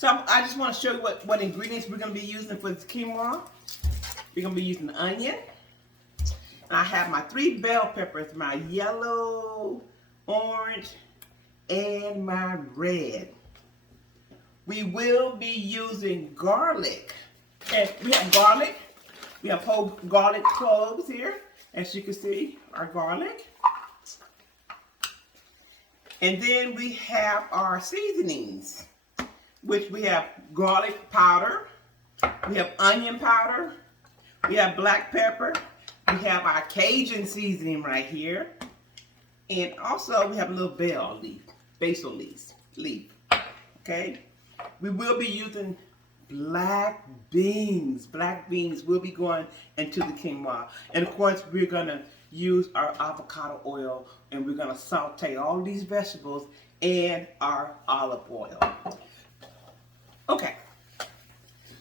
So I just want to show you what ingredients we're going to be using for this quinoa. We're going to be using onion. And I have my 3 bell peppers, my yellow, orange, and my red. We will be using garlic. And we have garlic. We have whole garlic cloves here. As you can see, our garlic. And then we have our seasonings, which we have garlic powder, we have onion powder, we have black pepper, we have our Cajun seasoning right here, and also we have a little basil leaf, okay? We will be using black beans. Black beans will be going into the quinoa. And of course, we're gonna use our avocado oil, and we're gonna saute all these vegetables and our olive oil. Okay,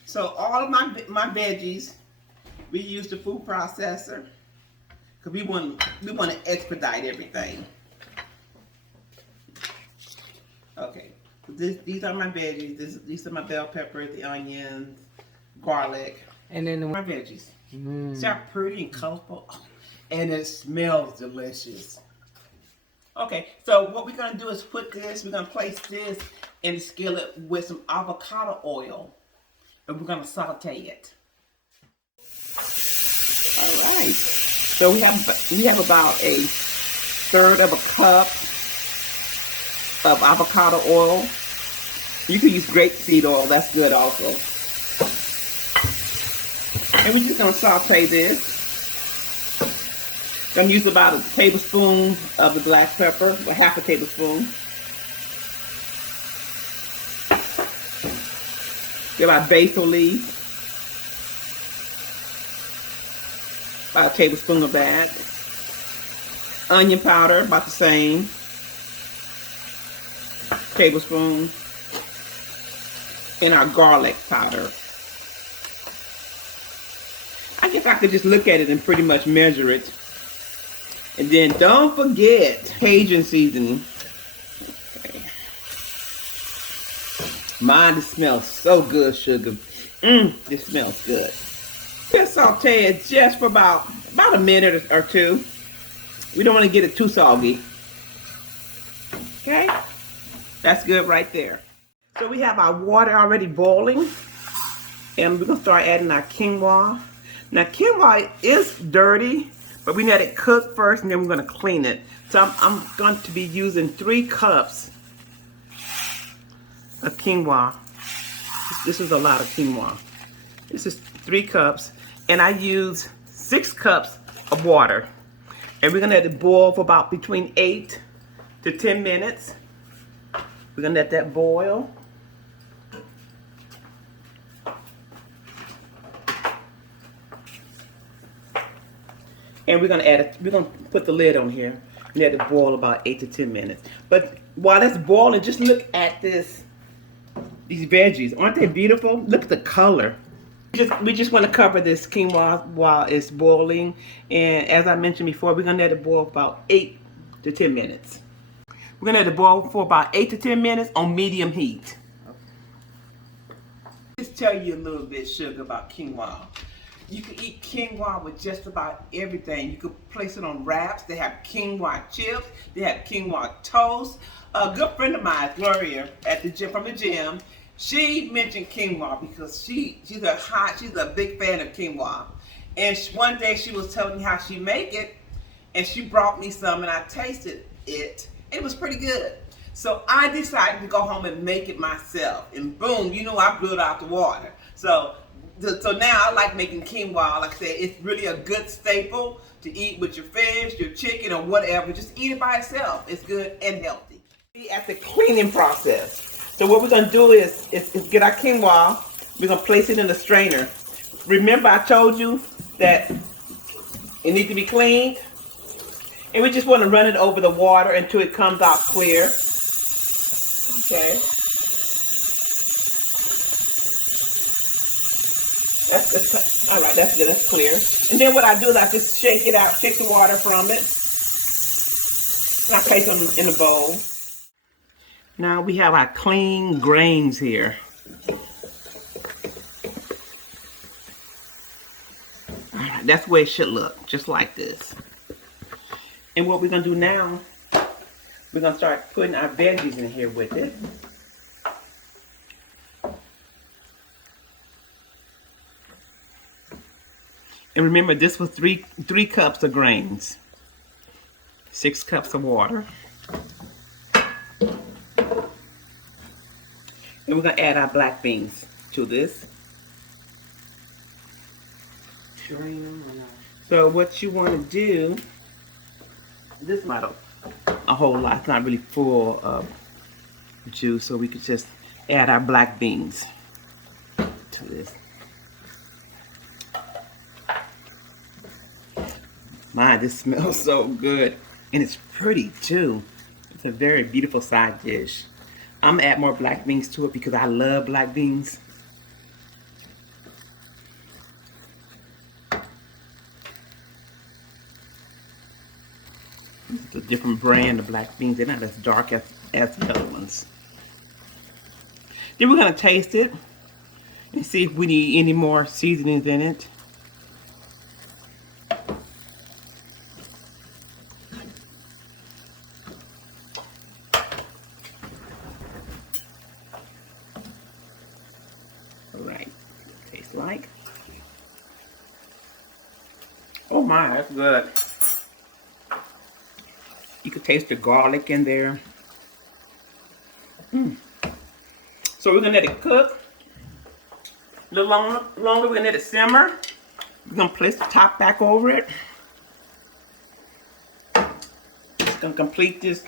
so all of my veggies, we use the food processor because we want to expedite everything. Okay, these are my veggies. These are my bell peppers, the onions, garlic, and then my veggies. See how pretty and colorful, and it smells delicious. Okay, so what we're gonna do is we're gonna place this in the skillet with some avocado oil, and we're gonna saute it. All right, so we have about 1/3 of a cup of avocado oil. You can use grapeseed oil, that's good also. And we're just gonna saute this. I'm gonna use about a tablespoon of the black pepper, or half a tablespoon. Get our basil leaf, about a tablespoon of that. Onion powder, about the same tablespoon. And our garlic powder. I guess I could just look at it and pretty much measure it. And then don't forget Cajun seasoning. Okay. Mine, it smells so good, sugar. It smells good. Just saute it just for about a minute or two. We don't want to get it too soggy. Okay? That's good right there. So we have our water already boiling. And we're going to start adding our quinoa. Now quinoa is dirty, but we let it cook first and then we're going to clean it. So I'm going to be using 3 cups of quinoa. This is a lot of quinoa. This is 3 cups. And I use 6 cups of water. And we're going to let it boil for about between 8 to 10 minutes. We're going to let that boil. And we're gonna put the lid on here and let it boil about 8 to 10 minutes. But while it's boiling, just look at these veggies. Aren't they beautiful? Look at the color. We just want to cover this quinoa while it's boiling. And as I mentioned before, we're gonna let it boil about 8 to 10 minutes. We're gonna let it boil for about 8 to 10 minutes on medium heat. Just tell you a little bit, sugar, about quinoa. You can eat quinoa with just about everything. You could place it on wraps. They have quinoa chips. They have quinoa toast. A good friend of mine, Gloria, at the gym, from the gym, she mentioned quinoa because she's a big fan of quinoa. And one day she was telling me how she make it, and she brought me some, and I tasted it. It was pretty good. So I decided to go home and make it myself. And boom, I blew it out the water. So now I like making quinoa. Like I said, it's really a good staple to eat with your fish, your chicken, or whatever. Just eat it by itself. It's good and healthy. At the cleaning process. So what we're going to do is get our quinoa. We're going to place it in the strainer. Remember I told you that it needs to be cleaned? And we just want to run it over the water until it comes out clear. Okay. All right, that's good, that's clear. And then what I do is I just shake it out, shake the water from it. And I place them in a bowl. Now we have our clean grains here. That's the way it should look, just like this. And what we're gonna do now, we're gonna start putting our veggies in here with it. And remember, this was three cups of grains, 6 cups of water. And we're gonna add our black beans to this. So what you want to do, this is not a whole lot, it's not really full of juice, so we could just add our black beans to this. My, this smells so good, and it's pretty too. It's a very beautiful side dish. I'm gonna add more black beans to it because I love black beans. It's a different brand of black beans. They're not as dark as the other ones. Then we're gonna taste it and see if we need any more seasonings in it. All right, tastes like. Oh my, that's good. You can taste the garlic in there. So we're gonna let it cook a little longer. We're gonna let it simmer. We're gonna place the top back over it. Just gonna complete this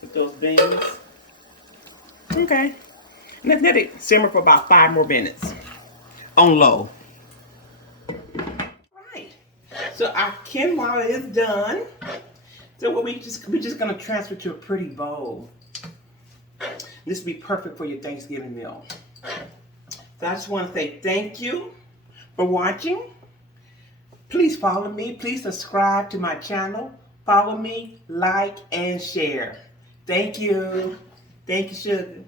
with those beans. Okay. Let's let it simmer for about 5 more minutes on low. Right. So our quinoa is done. So what we're just gonna transfer to a pretty bowl. This will be perfect for your Thanksgiving meal. So I just want to say thank you for watching. Please follow me. Please subscribe to my channel. Follow me, like, and share. Thank you. Thank you, sugar.